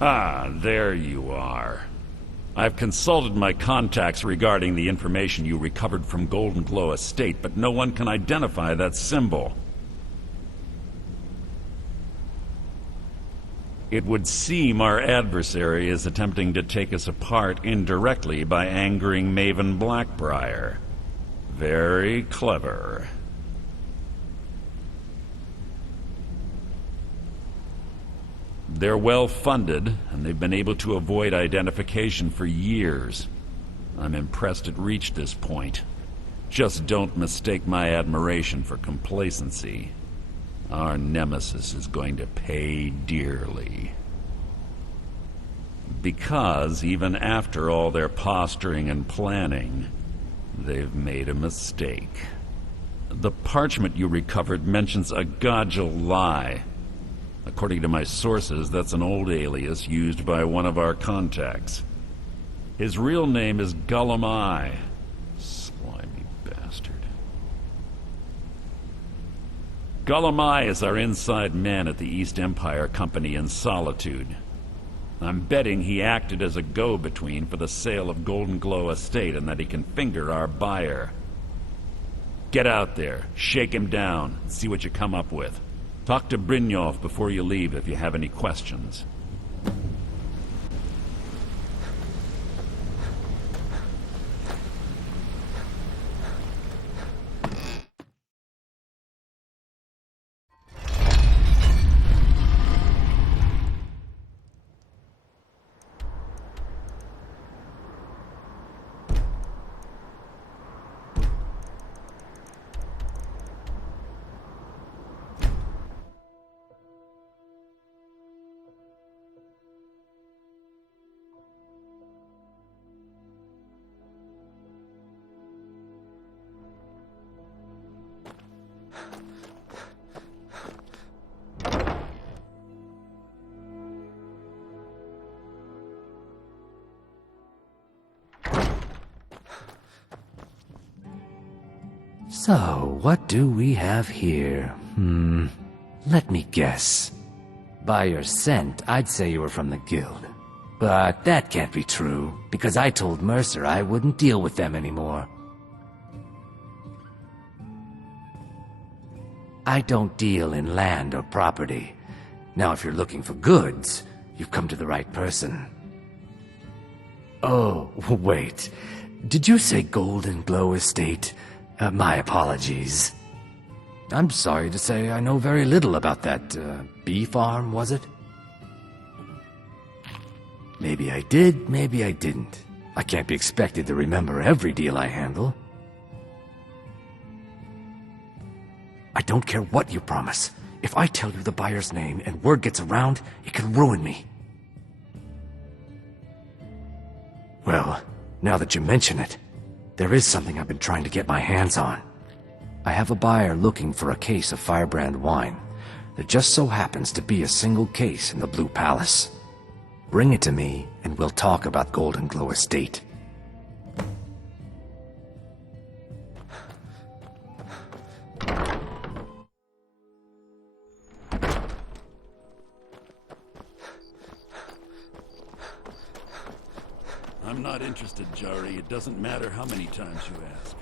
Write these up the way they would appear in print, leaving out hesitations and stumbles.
Ah, there you are. I've consulted my contacts regarding the information you recovered from Golden Glow Estate, but no one can identify that symbol. It would seem our adversary is attempting to take us apart indirectly by angering Maven Blackbriar. Very clever. They're well-funded, and they've been able to avoid identification for years. I'm impressed it reached this point. Just don't mistake my admiration for complacency. Our nemesis is going to pay dearly. Because even after all their posturing and planning, they've made a mistake. The parchment you recovered mentions a Godgel lie. According to my sources, that's an old alias used by one of our contacts. His real name is Gullum Eye. Slimy bastard. Gullum Eye is our inside man at the East Empire Company in Solitude. I'm betting he acted as a go-between for the sale of Golden Glow Estate and that he can finger our buyer. Get out there, shake him down, see what you come up with. Talk to Brynjolf before you leave if you have any questions. So, what do we have here? Let me guess. By your scent, I'd say you were from the guild. But that can't be true, because I told Mercer I wouldn't deal with them anymore. I don't deal in land or property. Now, if you're looking for goods, you've come to the right person. Oh, wait. Did you say Golden Glow Estate? My apologies. I'm sorry to say I know very little about that, bee farm, was it? Maybe I did, maybe I didn't. I can't be expected to remember every deal I handle. I don't care what you promise. If I tell you the buyer's name and word gets around, it can ruin me. Well, now that you mention it, there is something I've been trying to get my hands on. I have a buyer looking for a case of Firebrand wine. There just so happens to be a single case in the Blue Palace. Bring it to me, and we'll talk about Golden Glow Estate. I'm not interested, Jari. It doesn't matter how many times you ask.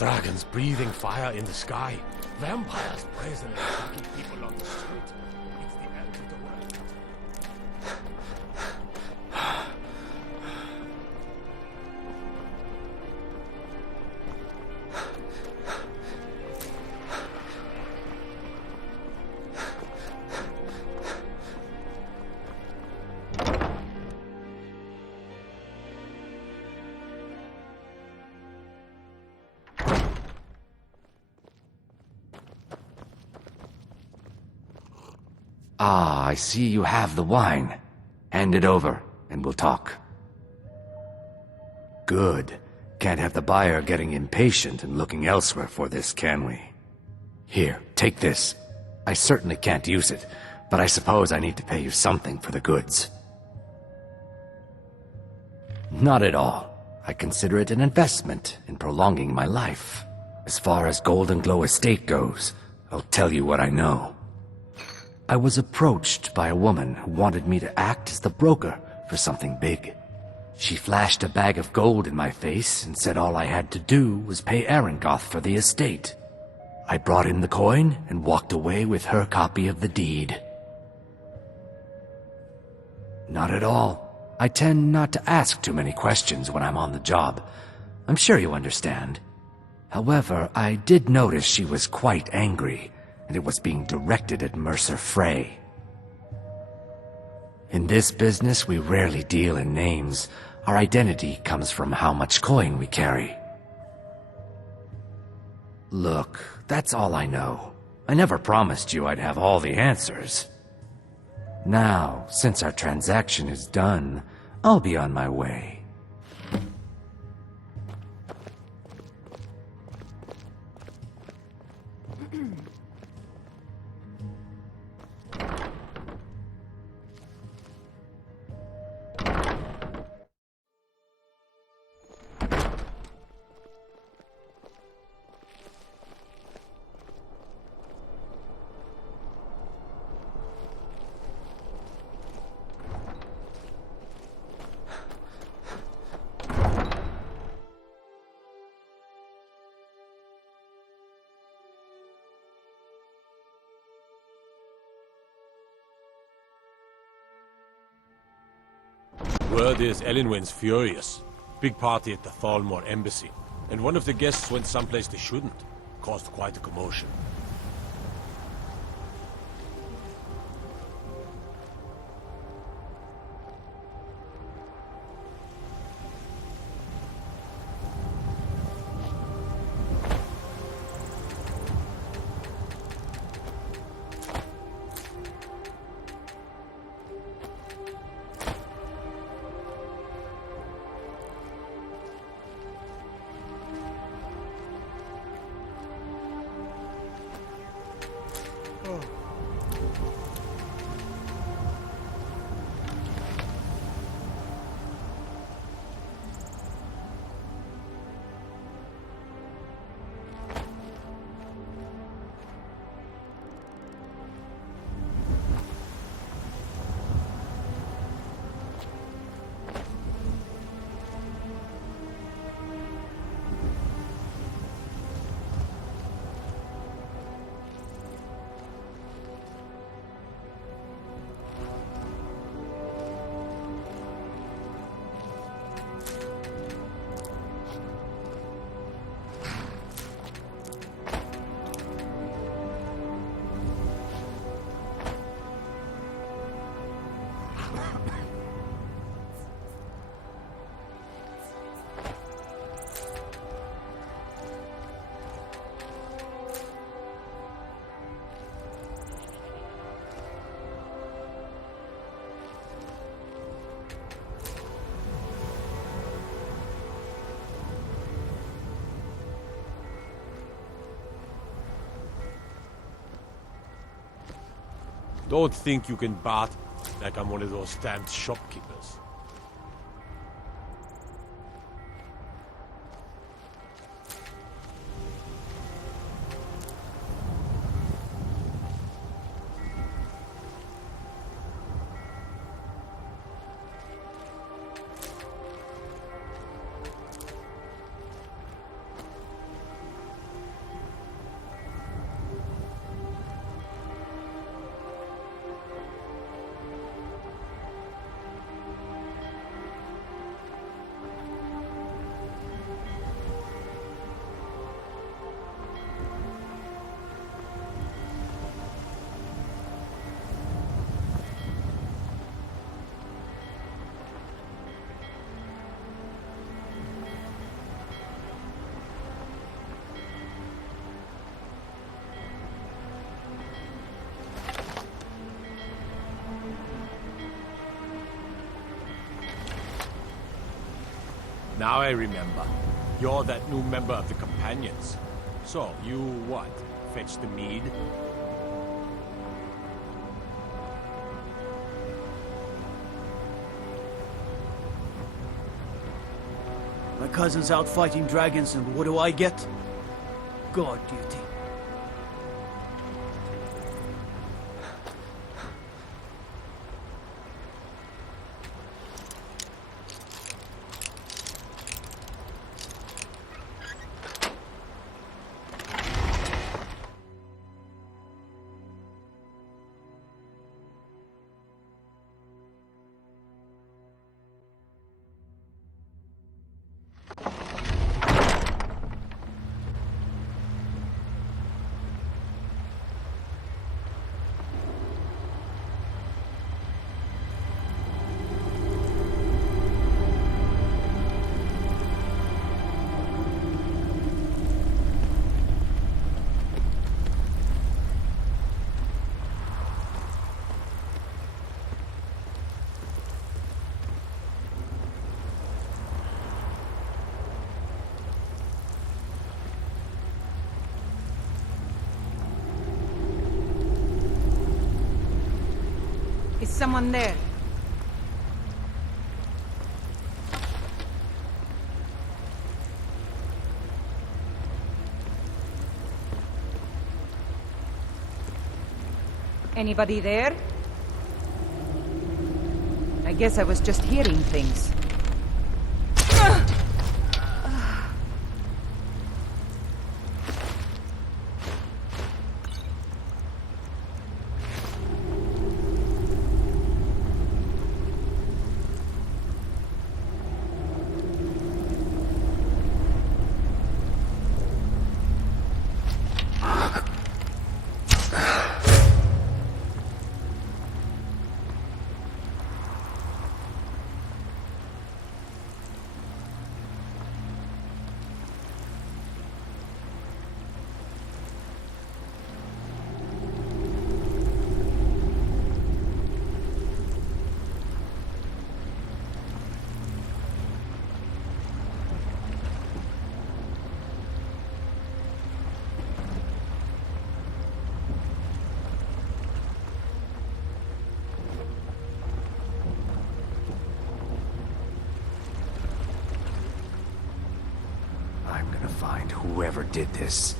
Dragons breathing fire in the sky. Vampires brazenly attacking people on the street. It's the end of the world. Ah, I see you have the wine. Hand it over, and we'll talk. Good. Can't have the buyer getting impatient and looking elsewhere for this, can we? Here, take this. I certainly can't use it, but I suppose I need to pay you something for the goods. Not at all. I consider it an investment in prolonging my life. As far as Golden Glow Estate goes, I'll tell you what I know. I was approached by a woman who wanted me to act as the broker for something big. She flashed a bag of gold in my face and said all I had to do was pay Arangoth for the estate. I brought in the coin and walked away with her copy of the deed. Not at all. I tend not to ask too many questions when I'm on the job. I'm sure you understand. However, I did notice she was quite angry, and it was being directed at Mercer Frey. In this business, we rarely deal in names. Our identity comes from how much coin we carry. Look, that's all I know. I never promised you I'd have all the answers. Now, since our transaction is done, I'll be on my way. Word is Elenwen's furious. Big party at the Thalmor embassy, and one of the guests went someplace they shouldn't. Caused quite a commotion. Don't think you can bat like I'm one of those damned shopkeepers. Now I remember. You're that new member of the Companions. So, you what? Fetch the mead? My cousin's out fighting dragons, and what do I get? Guard duty. Is someone there? Anybody there? I guess I was just hearing things. I'm gonna find whoever did this.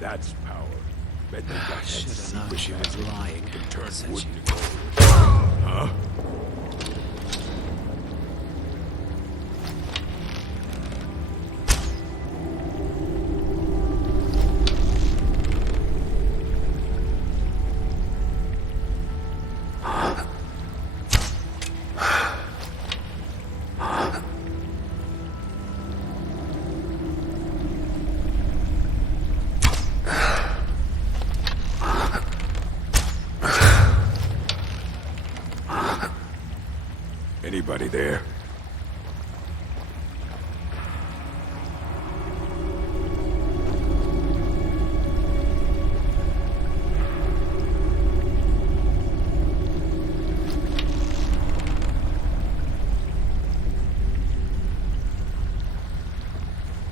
That's power. Bet they got that Should've known secret she was magic lying. that can turn Said wood she- to gold. Huh? Anybody there?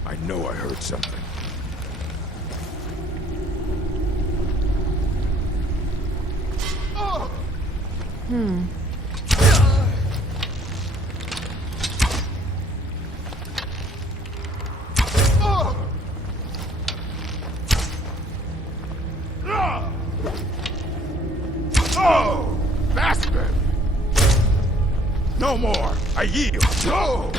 I know I heard something. Oh! Bastard! No more! I yield! No!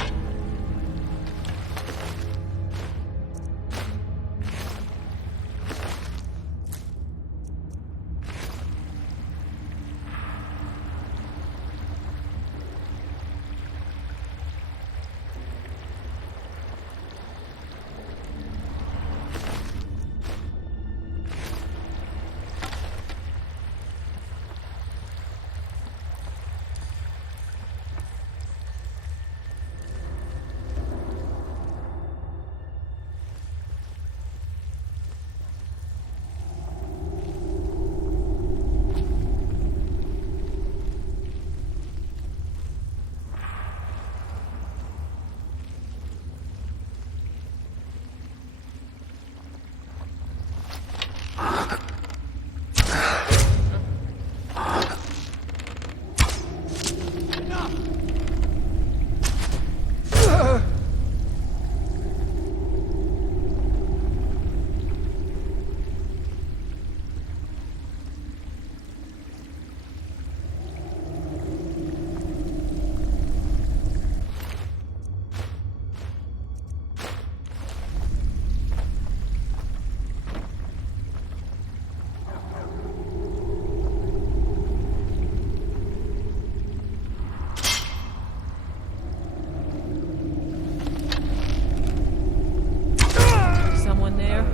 Someone there?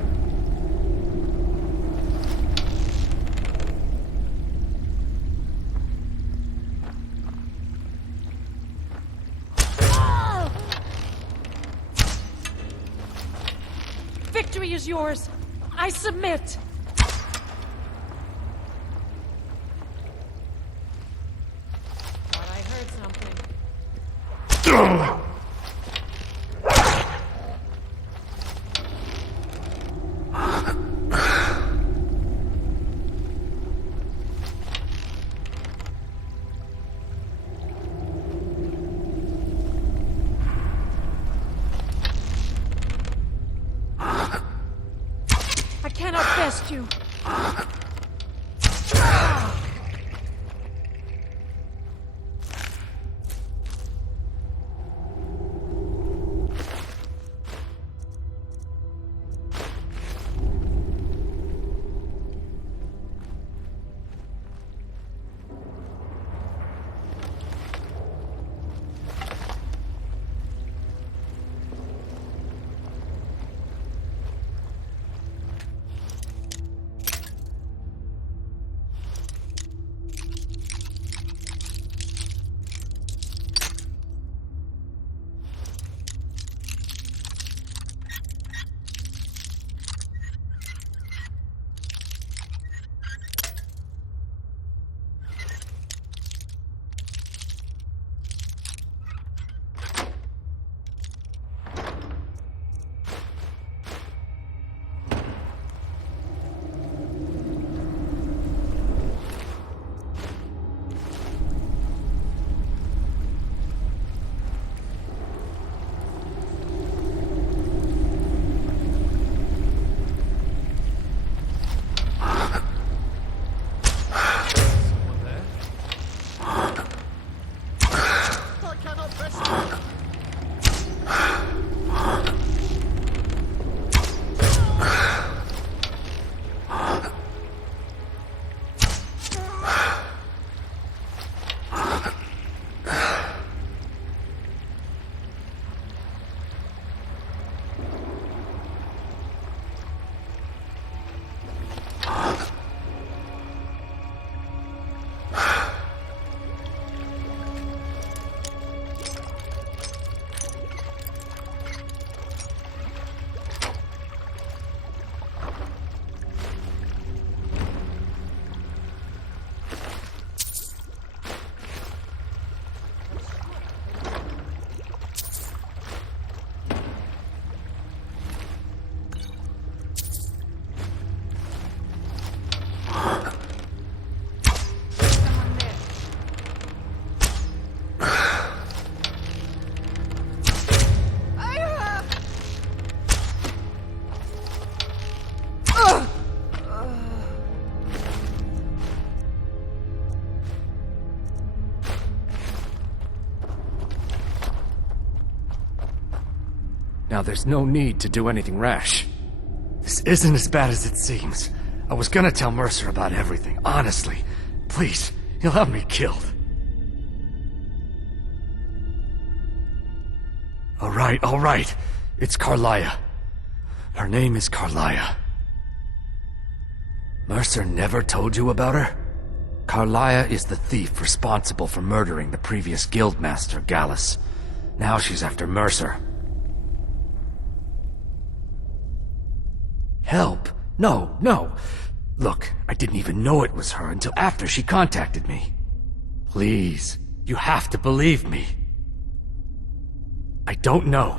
Victory is yours. I submit. Thought I heard something. I cannot best you. Now there's no need to do anything rash. This isn't as bad as it seems. I was gonna tell Mercer about everything, honestly. Please, he'll have me killed. All right. It's Karliah. Her name is Karliah. Mercer never told you about her? Karliah is the thief responsible for murdering the previous guildmaster, Gallus. Now she's after Mercer. Help? No. Look, I didn't even know it was her until after she contacted me. Please, you have to believe me. I don't know.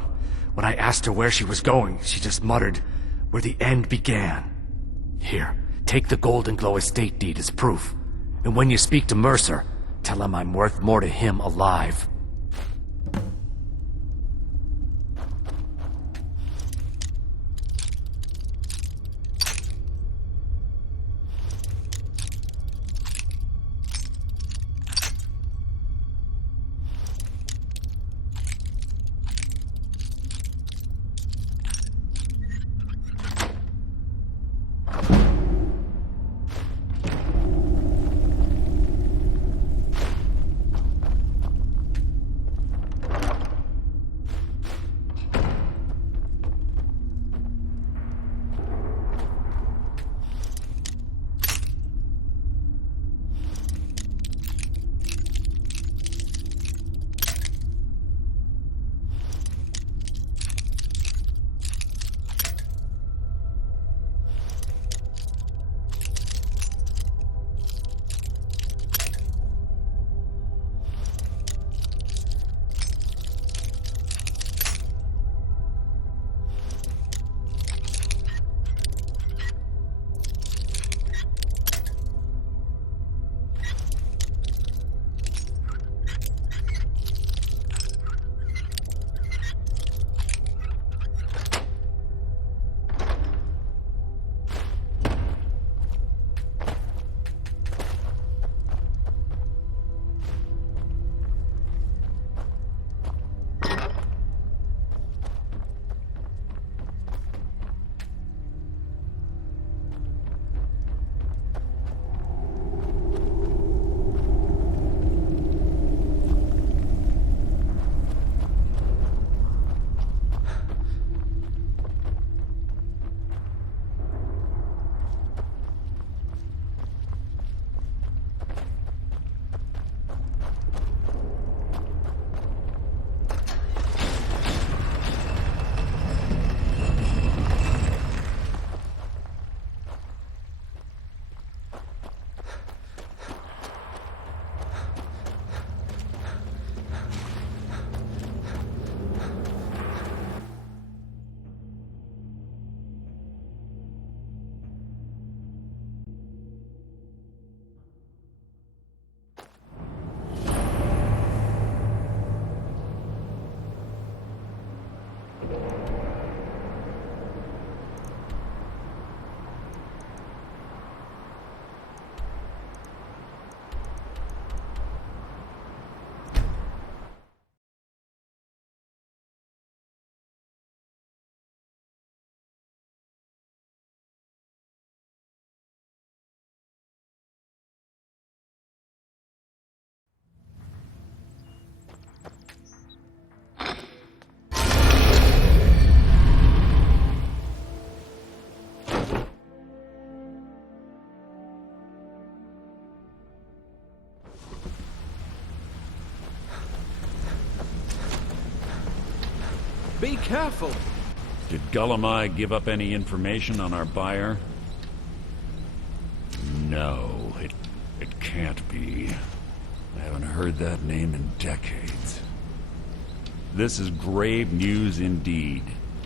When I asked her where she was going, she just muttered, "Where the end began." Here, take the Golden Glow estate deed as proof. And when you speak to Mercer, tell him I'm worth more to him alive. Be careful! Did Gullamai give up any information on our buyer? No, it can't be. I haven't heard that name in decades. This is grave news indeed.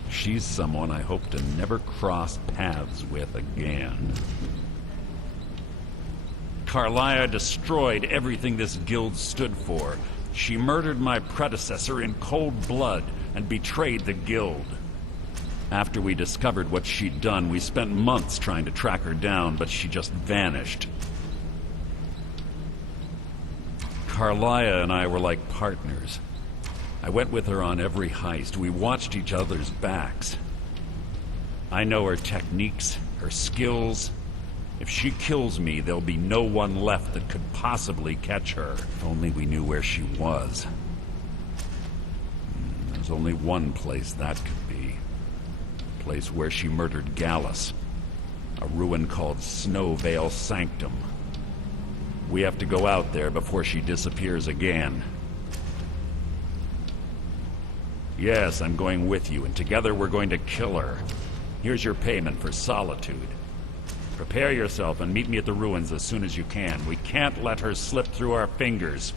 She's someone I hope to never cross paths with again. Karliah destroyed everything this guild stood for. She murdered my predecessor in cold blood and betrayed the guild. After we discovered what she'd done, we spent months trying to track her down, but she just vanished. Karliah and I were like partners. I went with her on every heist. We watched each other's backs. I know her techniques, her skills. If she kills me, there'll be no one left that could possibly catch her. If only we knew where she was. There's only one place that could be. A place where she murdered Gallus. A ruin called Snowvale Sanctum. We have to go out there before she disappears again. Yes, I'm going with you, and together we're going to kill her. Here's your payment for solitude. Prepare yourself and meet me at the ruins as soon as you can. We can't let her slip through our fingers.